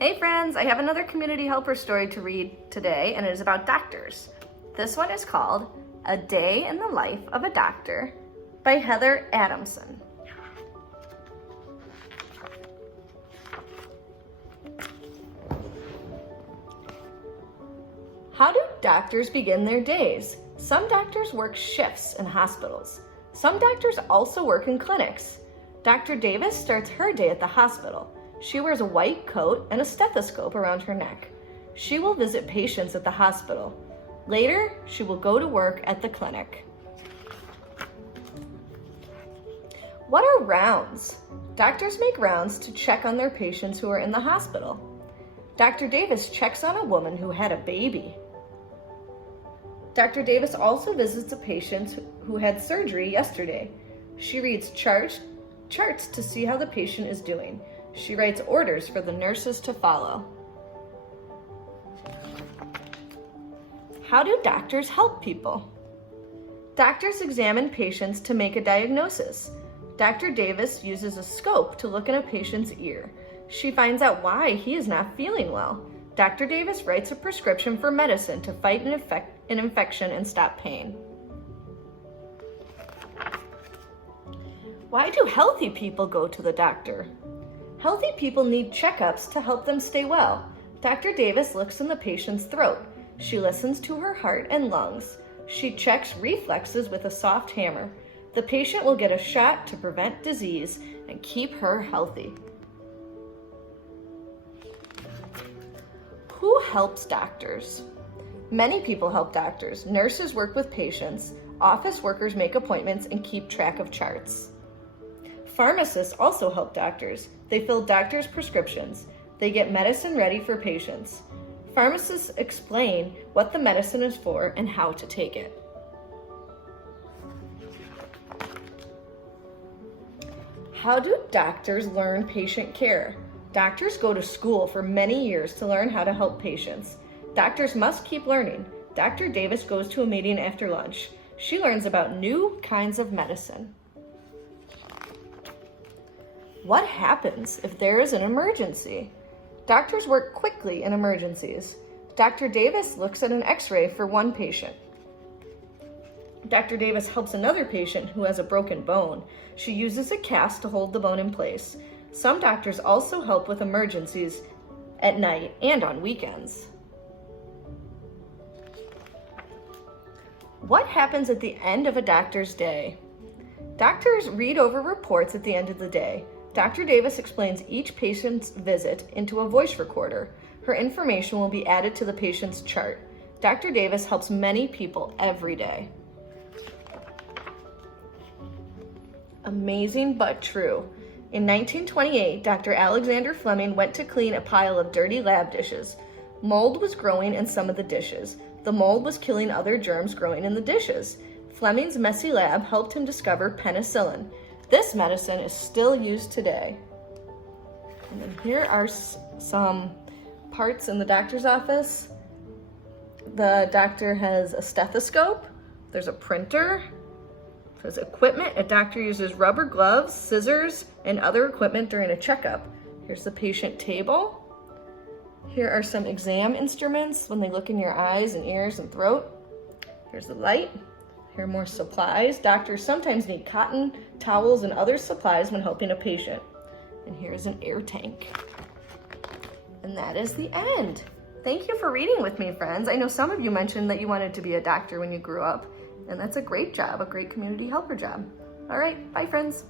Hey friends, I have another community helper story to read today, and it is about doctors. This one is called A Day in the Life of a Doctor by Heather Adamson. How do doctors begin their days? Some doctors work shifts in hospitals. Some doctors also work in clinics. Dr. Davis starts her day at the hospital. She wears a white coat and a stethoscope around her neck. She will visit patients at the hospital. Later, she will go to work at the clinic. What are rounds? Doctors make rounds to check on their patients who are in the hospital. Dr. Davis checks on a woman who had a baby. Dr. Davis also visits a patient who had surgery yesterday. She reads charts to see how the patient is doing. She writes orders for the nurses to follow. How do doctors help people? Doctors examine patients to make a diagnosis. Dr. Davis uses a scope to look in a patient's ear. She finds out why he is not feeling well. Dr. Davis writes a prescription for medicine to fight an infection and stop pain. Why do healthy people go to the doctor? Healthy people need checkups to help them stay well. Dr. Davis looks in the patient's throat. She listens to her heart and lungs. She checks reflexes with a soft hammer. The patient will get a shot to prevent disease and keep her healthy. Who helps doctors? Many people help doctors. Nurses work with patients. Office workers make appointments and keep track of charts. Pharmacists also help doctors. They fill doctors' prescriptions. They get medicine ready for patients. Pharmacists explain what the medicine is for and how to take it. How do doctors learn patient care? Doctors go to school for many years to learn how to help patients. Doctors must keep learning. Dr. Davis goes to a meeting after lunch. She learns about new kinds of medicine. What happens if there is an emergency? Doctors work quickly in emergencies. Dr. Davis looks at an x-ray for one patient. Dr. Davis helps another patient who has a broken bone. She uses a cast to hold the bone in place. Some doctors also help with emergencies at night and on weekends. What happens at the end of a doctor's day? Doctors read over reports at the end of the day. Dr. Davis explains each patient's visit into a voice recorder. Her information will be added to the patient's chart. Dr. Davis helps many people every day. Amazing but true. In 1928, Dr. Alexander Fleming went to clean a pile of dirty lab dishes. Mold was growing in some of the dishes. The mold was killing other germs growing in the dishes. Fleming's messy lab helped him discover penicillin. This medicine is still used today. And then here are some parts in the doctor's office. The doctor has a stethoscope. There's a printer. There's equipment. A doctor uses rubber gloves, scissors, and other equipment during a checkup. Here's the patient table. Here are some exam instruments when they look in your eyes and ears and throat. Here's the light. Here are more supplies. Doctors sometimes need cotton, towels, and other supplies when helping a patient. And here's an air tank. And that is the end. Thank you for reading with me, friends. I know some of you mentioned that you wanted to be a doctor when you grew up, and that's a great job, a great community helper job. All right, bye, friends.